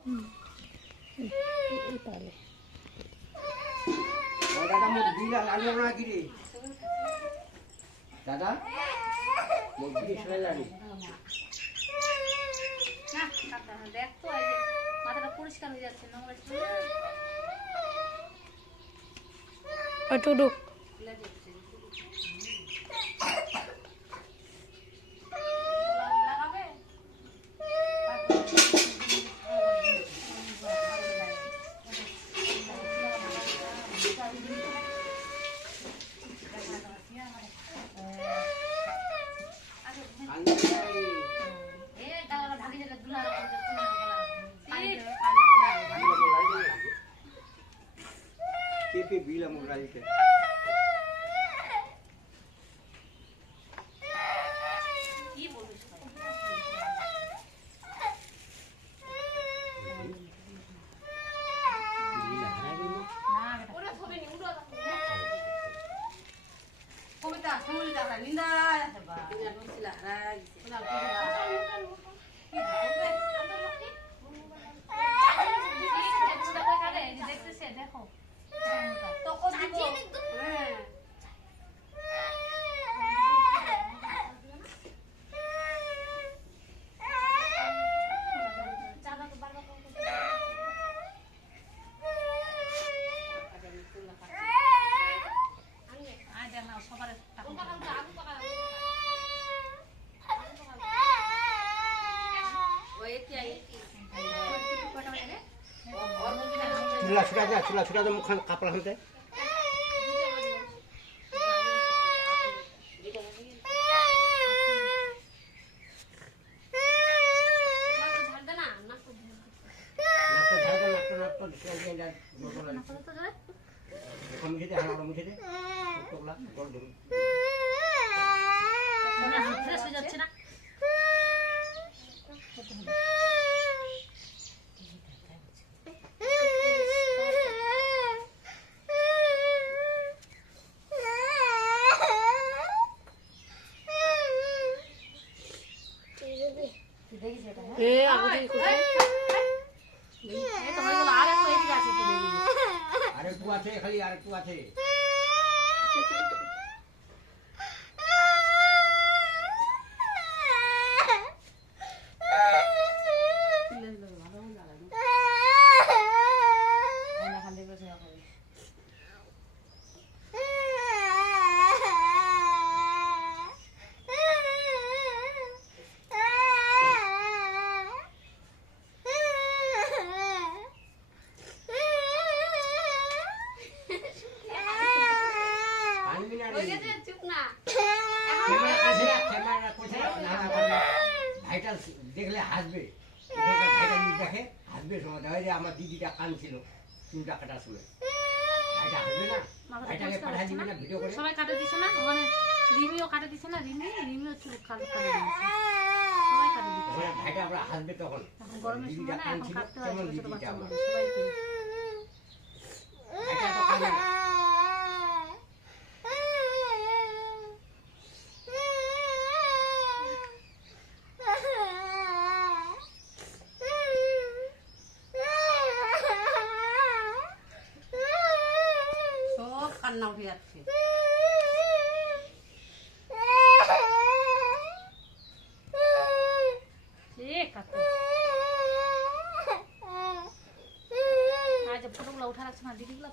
এই পালে দাদা মোর বিলা লাগলো না কি রে দাদা মোর বিয়ে সরে লাগি না কাকা দেখ তো এই যে মাথাটা পরিষ্কার হয়ে যাচ্ছে নোংরা ছিল ওটুডুক লাগাবে কেপে বিলা মোর রাইতে কি বলিস কবিতা শুনলি দাদা নিন্দা আছে বা বলছিলা দেখতেছে দেখো তো কত দিব হ্যাঁ চুলা ছুটা তো মুখ কাপড় হাতে যাচ্ছে না আরেকটু আছে খালি আরেকটু আছে ভাইটা দেখলে হাসবে ভাইটা দেখে হাসবে সময় হয় যে আমার দিদিটা কাঁদছিল চুলটা কাটার সময় ভাইটা হাসবে না ভাইটাকে পাঠাই দিবে না ভিডিও করে সবাই কাটে দিছে না ওখানে রিমিও কাটে দিছে না রিমিও চুল কাটে দিছে সবাই কাটে দিছে ভাইটা আমরা হাসবে তখন গরমের সময় না এখন কাটতে হয় কেমন ছোট দিদিটা বাচ্চা আমার সবাইকে ভাইটা তো কাঁদে না কান্না উঠে যাচ্ছে ফটোগুলো উঠা রাখছে না দিদিগুলো